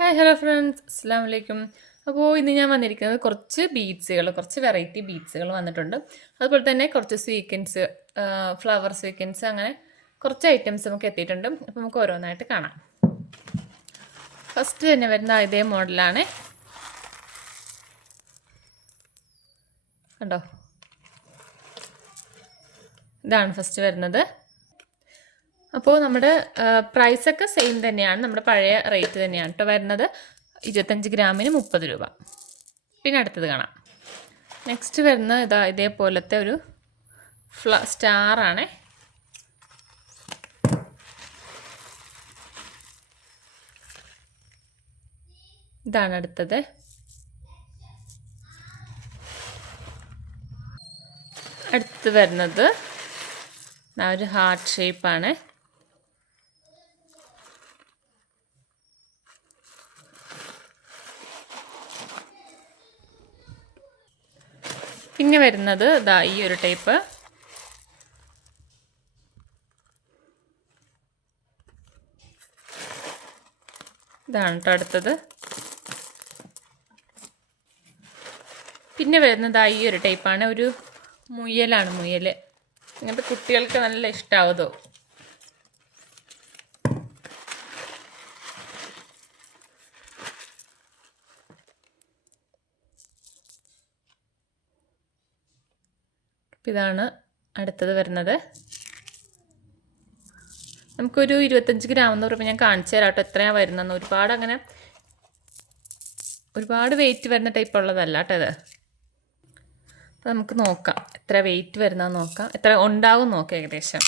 Hi hello friends, അസ്സാം വലൈക്കും. അപ്പോൾ ഇന്ന് ഞാൻ വന്നിരിക്കുന്നത് കുറച്ച് വെറൈറ്റി ബീഡ്സുകൾ വന്നിട്ടുണ്ട്. അതുപോലെ തന്നെ കുറച്ച് സ്വീക്കൻസ്, ഫ്ലവർ സ്വീക്കൻസ്, അങ്ങനെ കുറച്ച് ഐറ്റംസ് നമുക്ക് എത്തിയിട്ടുണ്ട്. അപ്പോൾ നമുക്ക് ഓരോന്നായിട്ട് കാണാം. ഫസ്റ്റ് തന്നെ വരുന്ന ഇതേ മോഡലാണ്. കണ്ടോ, ഇതാണ് ഫസ്റ്റ് വരുന്നത്. അപ്പോൾ നമ്മുടെ പ്രൈസൊക്കെ സെയിം തന്നെയാണ്, നമ്മുടെ പഴയ റേറ്റ് തന്നെയാണ് കേട്ടോ വരുന്നത്. 25 ഗ്രാമിന് 30 രൂപ. പിന്നെ അടുത്തത് കാണാം. നെക്സ്റ്റ് വരുന്ന ഇതേപോലത്തെ ഒരു സ്റ്റാറാണ്. ഇതാണ് അടുത്തത്. അടുത്ത് വരുന്നത് ഒരു ഹാർട്ട് ഷേപ്പാണ്. പിന്നെ വരുന്നത് ഈ ഒരു ടൈപ്പ്. ഇതാണ് കേട്ടോ അടുത്തത്. പിന്നെ വരുന്നത് ഈ ഒരു ടൈപ്പാണ്. ഒരു മുയലാണ്, മുയൽ. ഇങ്ങനത്തെ കുട്ടികൾക്ക് നല്ല ഇഷ്ടമാവുമോ. ഇതാണ് അടുത്തത് വരുന്നത്. നമുക്കൊരു 25 ഗ്രാം എന്ന് പറയുമ്പോൾ ഞാൻ കാണിച്ചു തരാം കേട്ടോ എത്രയാണ് വരുന്നതെന്ന്. ഒരുപാട് വെയിറ്റ് വരുന്ന ടൈപ്പ് ഉള്ളതല്ല കേട്ടോ ഇത്. അപ്പോൾ നമുക്ക് നോക്കാം എത്ര വെയിറ്റ് വരുന്നതെന്ന് നോക്കാം, എത്ര ഉണ്ടാവും നോക്കാം. ഏകദേശം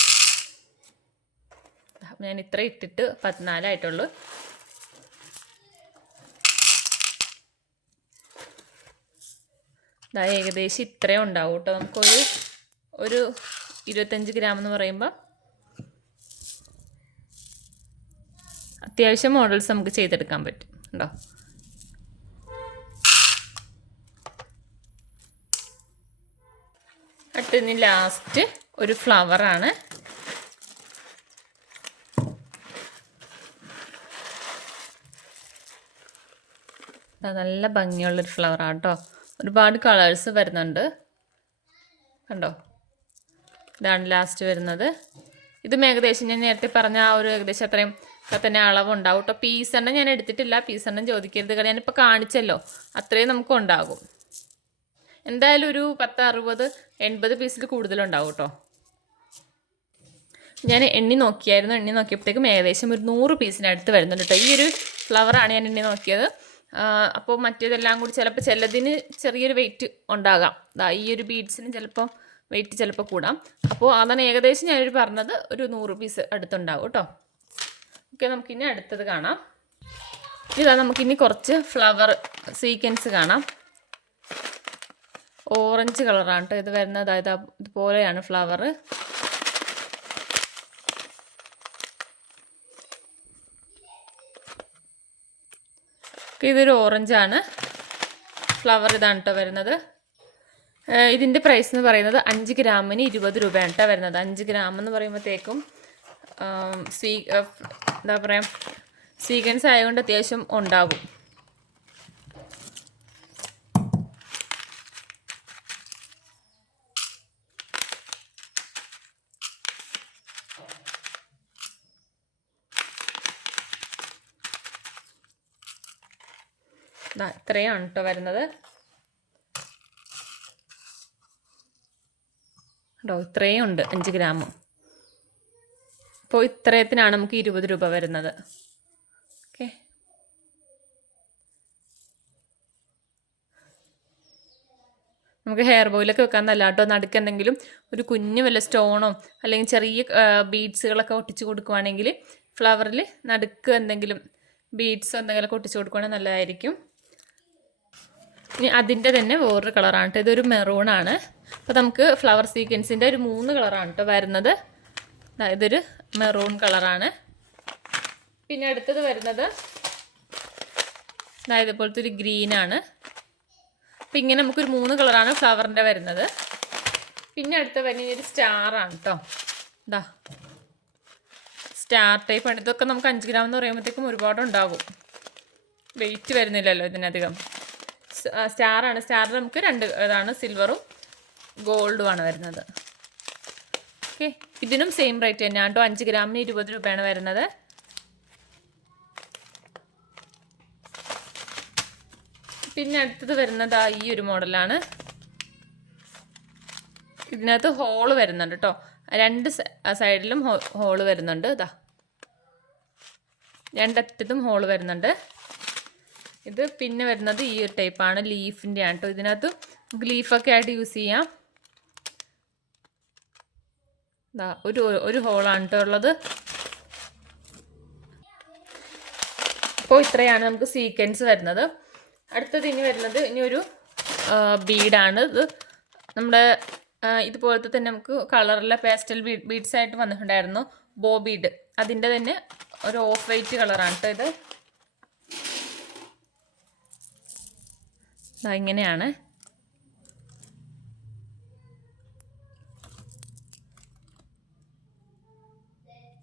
ഞാൻ ഇത്ര ഇട്ടിട്ട് 14 ആയിട്ടുള്ളൂ. ഏകദേശം ഇത്രയും ഉണ്ടാവും കേട്ടോ. നമുക്കൊരു 25 ഗ്രാം എന്ന് പറയുമ്പോൾ അത്യാവശ്യം മോഡൽസ് നമുക്ക് ചെയ്തെടുക്കാൻ പറ്റും കേട്ടോ. അടുത്തതിന് ലാസ്റ്റ് ഒരു ഫ്ലവറാണ്. നല്ല ഭംഗിയുള്ളൊരു ഫ്ലവറാണ് കേട്ടോ. ഒരുപാട് കളേഴ്സ് വരുന്നുണ്ട് കണ്ടോ. ഇതാണ് ലാസ്റ്റ് വരുന്നത്. ഇതും ഏകദേശം ഞാൻ നേരത്തെ പറഞ്ഞ ആ ഒരു ഏകദേശം അത്രയും തന്നെ അളവുണ്ടാവും കേട്ടോ. പീസെണ്ണം ഞാൻ എടുത്തിട്ടില്ല, പീസെണ്ണം ചോദിക്കരുത്, കാരണം ഞാനിപ്പോൾ കാണിച്ചല്ലോ അത്രയും നമുക്ക് ഉണ്ടാകും. എന്തായാലും ഒരു 10, 60, 80 പീസിൽ കൂടുതലുണ്ടാവും കേട്ടോ. ഞാൻ എണ്ണി നോക്കിയപ്പോഴത്തേക്കും ഏകദേശം ഒരു 100 പീസിനടുത്ത് വരുന്നുണ്ട് കേട്ടോ. ഈ ഒരു ഫ്ലവറാണ് ഞാൻ എണ്ണി നോക്കിയത്. അപ്പോൾ മറ്റേതെല്ലാം കൂടി ചിലപ്പോൾ ചിലതിന് ചെറിയൊരു വെയിറ്റ് ഉണ്ടാകാം. ഈ ഒരു ബീഡ്സിന് ചിലപ്പോൾ വെയിറ്റ് ചിലപ്പോൾ കൂടാം. അപ്പോൾ അതാണ് ഏകദേശം ഞാനൊരു പറഞ്ഞത്, ഒരു 100 പീസ് അടുത്തുണ്ടാവും കേട്ടോ. ഓക്കെ, നമുക്കിനി അടുത്തത് കാണാം. നമുക്കിനി കുറച്ച് ഫ്ലവർ സീക്വൻസ് കാണാം. ഓറഞ്ച് കളറാണ് കേട്ടോ ഇത് വരുന്നത്. ഇതുപോലെയാണ് ഫ്ലവർ. ഇതൊരു ഓറഞ്ചാണ് ഫ്ലവർ. ഇതാണ് കേട്ടോ വരുന്നത്. ഇതിൻ്റെ പ്രൈസ് എന്ന് പറയുന്നത് 5 ഗ്രാമിന് 20 രൂപയാണ് കേട്ടോ വരുന്നത്. 5 ഗ്രാം എന്ന് പറയുമ്പോഴത്തേക്കും എന്താ പറയുക, സീക്വൻസ് ആയതുകൊണ്ട് അത്യാവശ്യം ഉണ്ടാകും. ഇത്രയാണ് കേട്ടോ വരുന്നത് കേട്ടോ. ഇത്രയും ഉണ്ട് 5 ഗ്രാം. അപ്പോൾ ഇത്രയത്തിനാണ് നമുക്ക് 20 രൂപ വരുന്നത്. ഓക്കെ, നമുക്ക് ഹെയർ ബോയിലൊക്കെ വെക്കാൻ നല്ല കേട്ടോ. നടുക്ക് എന്തെങ്കിലും ഒരു കുഞ്ഞു വല്ല സ്റ്റോണോ അല്ലെങ്കിൽ ചെറിയ ബീഡ്സുകളൊക്കെ ഒട്ടിച്ച് കൊടുക്കുവാണെങ്കിൽ, ഫ്ലവറിൽ നടുക്ക് എന്തെങ്കിലും ബീഡ്സോ എന്തെങ്കിലുമൊക്കെ ഒട്ടിച്ച് കൊടുക്കുവാണെങ്കിൽ നല്ലതായിരിക്കും. ഇനി അതിൻ്റെ തന്നെ വേറൊരു കളറാണ് കേട്ടോ. ഇതൊരു മെറൂണാണ്. അപ്പോൾ നമുക്ക് ഫ്ലവർ സീക്വൻസിൻ്റെ ഒരു 3 കളറാണ് കേട്ടോ വരുന്നത്. ഇതൊരു മെറൂൺ കളറാണ്. പിന്നെ അടുത്തത് വരുന്നത് ഇതുപോലത്തെ ഒരു ഗ്രീനാണ്. അപ്പം ഇങ്ങനെ നമുക്കൊരു 3 കളറാണ് ഫ്ലവറിൻ്റെ വരുന്നത്. പിന്നെ അടുത്ത വരുന്ന ഒരു സ്റ്റാറാണ് കേട്ടോ. സ്റ്റാർ ടൈപ്പാണ്. ഇതൊക്കെ നമുക്ക് 5 ഗ്രാം എന്ന് പറയുമ്പോഴത്തേക്കും ഒരുപാടുണ്ടാകും. വെയിറ്റ് വരുന്നില്ലല്ലോ ഇതിനധികം. സ്റ്റാറാണ്. സ്റ്റാറിൽ നമുക്ക് രണ്ട് ഇതാണ്, സിൽവറും ഗോൾഡുമാണ് വരുന്നത്. ഓക്കെ, ഇതിനും സെയിം റേറ്റ് തന്നെയാണ് കേട്ടോ. 5 ഗ്രാമിന് 20 രൂപയാണ് വരുന്നത്. പിന്നെ അടുത്തത് വരുന്നത് ഈ ഒരു മോഡലാണ്. ഇതിനകത്ത് ഹോള് വരുന്നുണ്ട് കേട്ടോ, രണ്ട് സൈഡിലും ഹോള് വരുന്നുണ്ട്. ഇതാ രണ്ടറ്റത്തും ഹോള് വരുന്നുണ്ട്. ഇത് പിന്നെ വരുന്നത് ഈ ഒരു ടൈപ്പാണ്, ലീഫിൻ്റെ ആണ് കേട്ടോ. ഇതിനകത്ത് നമുക്ക് ലീഫൊക്കെ ആയിട്ട് യൂസ് ചെയ്യാം. ഇതാ ഒരു ഹോളാണ് കേട്ടോ ഉള്ളത്. അപ്പോൾ ഇത്രയാണ് നമുക്ക് സീക്വൻസ് വരുന്നത്. അടുത്തത് ഇനി വരുന്നത് ഒരു ബീഡാണ്. ഇത് നമ്മുടെ ഇതുപോലത്തെ തന്നെ നമുക്ക് കളറിലെ പേസ്റ്റൽ ബീഡ്സ് ആയിട്ട് വന്നിട്ടുണ്ടായിരുന്നു, ബോ ബീഡ്. അതിൻ്റെ തന്നെ ഒരു ഓഫ് വൈറ്റ് കളറാണ് കേട്ടോ ഇത്. ഇങ്ങനെയാണ്.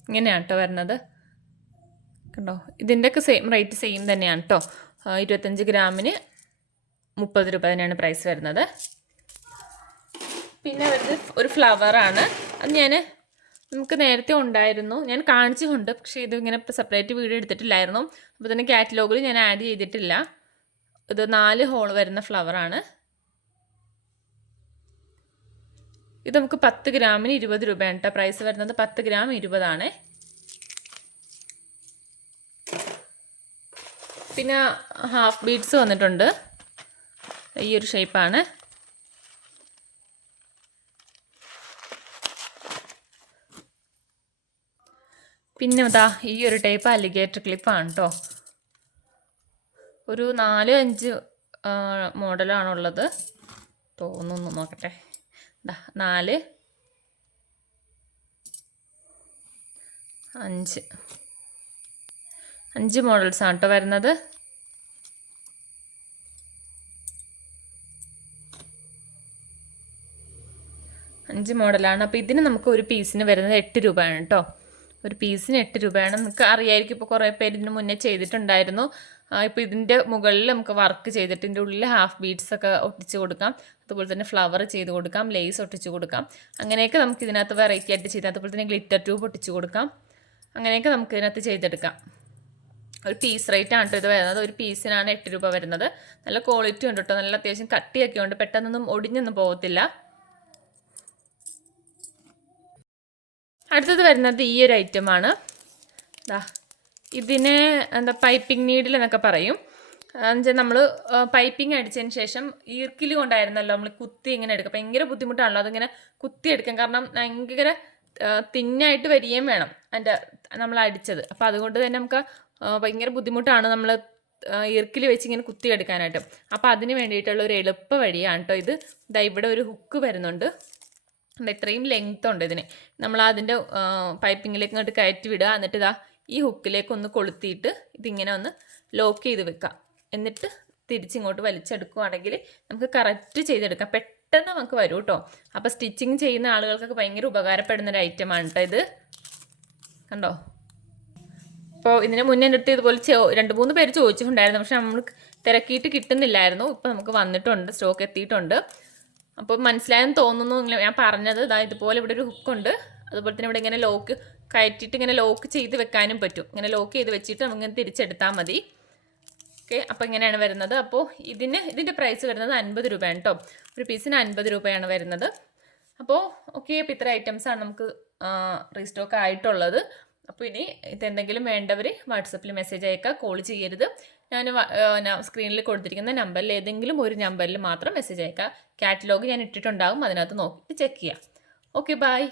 ഇങ്ങനെയാണ് കേട്ടോ വരുന്നത്. കണ്ടോ, ഇതിൻ്റെയൊക്കെ റേറ്റ് സെയിം തന്നെയാണ് കേട്ടോ. 25 ഗ്രാമിന് 30 രൂപ തന്നെയാണ് പ്രൈസ് വരുന്നത്. പിന്നെ വരുന്നത് ഒരു ഫ്ലവറാണ്. അത് നമുക്ക് നേരത്തെ ഉണ്ടായിരുന്നു, ഞാൻ കാണിച്ചുകൊണ്ട്, പക്ഷേ ഇത് ഇങ്ങനെ സെപ്പറേറ്റ് വീഡിയോ എടുത്തിട്ടില്ലായിരുന്നു. അപ്പോൾ തന്നെ കാറ്റലോഗിൽ ഞാൻ ആഡ് ചെയ്തിട്ടില്ല. ഇത് 4 ഹോൾ വരുന്ന ഫ്ലവറാണ്. ഇത് നമുക്ക് 10 ഗ്രാമിന് 20 രൂപയാണ് കേട്ടോ പ്രൈസ് വരുന്നത്. 10 ഗ്രാം 20 ആണ്. പിന്നെ ഹാഫ് ബീഡ്സ് വന്നിട്ടുണ്ട്, ഈ ഒരു ഷേപ്പാണ്. പിന്നെ ഈ ഒരു ടൈപ്പ് അലിഗേറ്റർ ക്ലിപ്പാണ് കേട്ടോ. ഒരു 4-5 മോഡലാണുള്ളത് തോന്നുന്നു, നോക്കട്ടെ. 4, 5 മോഡൽസാണ് കേട്ടോ വരുന്നത്. അഞ്ച് മോഡലാണ്. അപ്പോൾ ഇതിന് നമുക്ക് ഒരു പീസിന് വരുന്നത് 8 രൂപയാണ് കേട്ടോ. ഒരു പീസിന് 8 രൂപയാണ്. നിങ്ങൾക്ക് അറിയായിരിക്കും, ഇപ്പോൾ കുറേ പേര് ഇതിന് മുന്നേ ചെയ്തിട്ടുണ്ടായിരുന്നു. ഇപ്പോൾ ഇതിൻ്റെ മുകളിൽ നമുക്ക് വർക്ക് ചെയ്തിട്ട് ഇതിൻ്റെ ഉള്ളിൽ ഹാഫ് ബീഡ്സ് ഒക്കെ ഒട്ടിച്ച് കൊടുക്കാം. അതുപോലെ തന്നെ ഫ്ലവർ ചെയ്ത് കൊടുക്കാം, ലേസ് ഒട്ടിച്ച് കൊടുക്കാം. അങ്ങനെയൊക്കെ നമുക്ക് ഇതിനകത്ത് വെറൈറ്റി ആയിട്ട് ചെയ്താൽ, അതുപോലെ തന്നെ ഗ്ലിറ്റർ ട്യൂബ് ഒട്ടിച്ച് കൊടുക്കാം. അങ്ങനെയൊക്കെ നമുക്ക് ഇതിനകത്ത് ചെയ്തെടുക്കാം. ഒരു പീസ് റേറ്റ് ആണ് കേട്ടോ ഇത് വരുന്നത്. ഒരു പീസിനാണ് 8 രൂപ വരുന്നത്. നല്ല ക്വാളിറ്റി ഉണ്ട് കേട്ടോ, നല്ല അത്യാവശ്യം കട്ടിയൊക്കെ ഉണ്ട്, പെട്ടെന്നൊന്നും ഒടിഞ്ഞൊന്നും പോകത്തില്ല. അടുത്തത് വരുന്നത് ഈ ഒരു ഐറ്റമാണ്. ഇതിനെ പൈപ്പിംഗ് നീഡിൽ എന്നൊക്കെ പറയും. എന്നുവെച്ചാൽ നമ്മൾ പൈപ്പിംഗ് അടിച്ചതിന് ശേഷം ഈർക്കിൽ കൊണ്ടായിരുന്നല്ലോ നമ്മൾ കുത്തി ഇങ്ങനെ എടുക്കുക. ഭയങ്കര ബുദ്ധിമുട്ടാണല്ലോ അതിങ്ങനെ കുത്തി എടുക്കാൻ, കാരണം ഭയങ്കര തിന്നായിട്ട് വരികയും വേണം നമ്മൾ അടിച്ചത്. അപ്പോൾ അതുകൊണ്ട് തന്നെ നമുക്ക് ഭയങ്കര ബുദ്ധിമുട്ടാണ് നമ്മൾ ഈർക്കിൽ വെച്ച് ഇങ്ങനെ കുത്തി എടുക്കാനായിട്ട്. അപ്പോൾ അതിന് വേണ്ടിയിട്ടുള്ള ഒരു എളുപ്പ വഴിയാണ് കേട്ടോ ഇത്. ഇവിടെ ഒരു ഹുക്ക് വരുന്നുണ്ട്, ഇത്രയും ലെങ്ത് ഉണ്ട് ഇതിന്. നമ്മൾ അതിൻ്റെ പൈപ്പിങ്ങിലേക്ക് ഇങ്ങോട്ട് കയറ്റി വിടുക. എന്നിട്ട് ഈ ഹുക്കിലേക്ക് ഒന്ന് കൊളുത്തിയിട്ട് ഇതിങ്ങനെ ഒന്ന് ലോക്ക് ചെയ്ത് വെക്കാം. എന്നിട്ട് തിരിച്ചിങ്ങോട്ട് വലിച്ചെടുക്കുകയാണെങ്കിൽ നമുക്ക് കറക്റ്റ് ചെയ്തെടുക്കാം, പെട്ടെന്ന് നമുക്ക് വരും കേട്ടോ. അപ്പോൾ സ്റ്റിച്ചിങ് ചെയ്യുന്ന ആളുകൾക്കൊക്കെ ഭയങ്കര ഉപകാരപ്പെടുന്നൊരു ഐറ്റമാണ് കേട്ടോ ഇത്. കണ്ടോ, ഇപ്പോൾ ഇതിന് മുന്നേ എൻ്റെ അടുത്ത് ഇതുപോലെ 2-3 പേര് ചോദിച്ചിട്ടുണ്ടായിരുന്നു, പക്ഷെ നമ്മൾ തിരക്കിയിട്ട് കിട്ടുന്നില്ലായിരുന്നു. ഇപ്പോൾ നമുക്ക് വന്നിട്ടുണ്ട്, സ്റ്റോക്ക് എത്തിയിട്ടുണ്ട്. അപ്പോൾ മനസ്സിലായെന്ന് തോന്നുന്നു ഞാൻ പറഞ്ഞത്. ഇതുപോലെ ഇവിടെ ഒരു ഹുക്കുണ്ട്, അതുപോലെ തന്നെ ഇവിടെ ഇങ്ങനെ ലോക്ക് കയറ്റിയിട്ട് ഇങ്ങനെ ലോക്ക് ചെയ്ത് വെക്കാനും പറ്റും. ഇങ്ങനെ ലോക്ക് ചെയ്ത് വെച്ചിട്ട് നമുക്കിങ്ങനെ തിരിച്ചെടുത്താൽ മതി. ഓക്കെ, അപ്പോൾ ഇങ്ങനെയാണ് വരുന്നത്. അപ്പോൾ ഇതിൻ്റെ പ്രൈസ് വരുന്നത് 50 രൂപയാണ് കേട്ടോ. ഒരു പീസിന് 50 രൂപയാണ് വരുന്നത്. അപ്പോൾ ഓക്കെ, അപ്പോൾ ഇത്ര ഐറ്റംസാണ് നമുക്ക് റീസ്റ്റോക്ക് ആയിട്ടുള്ളത്. അപ്പോൾ ഇനി ഇതെന്തെങ്കിലും വേണ്ടവർ വാട്സപ്പിൽ മെസ്സേജ് അയക്കുക, കോൾ ചെയ്യരുത്. ഞാൻ സ്ക്രീനിൽ കൊടുത്തിരിക്കുന്ന നമ്പറിൽ ഏതെങ്കിലും ഒരു നമ്പറിൽ മാത്രം മെസ്സേജ് അയക്കുക. കാറ്റലോഗ് ഞാൻ ഇട്ടിട്ടുണ്ടാകും, അതിനകത്ത് നോക്കിയിട്ട് ചെക്ക് ചെയ്യാം. Okay, by.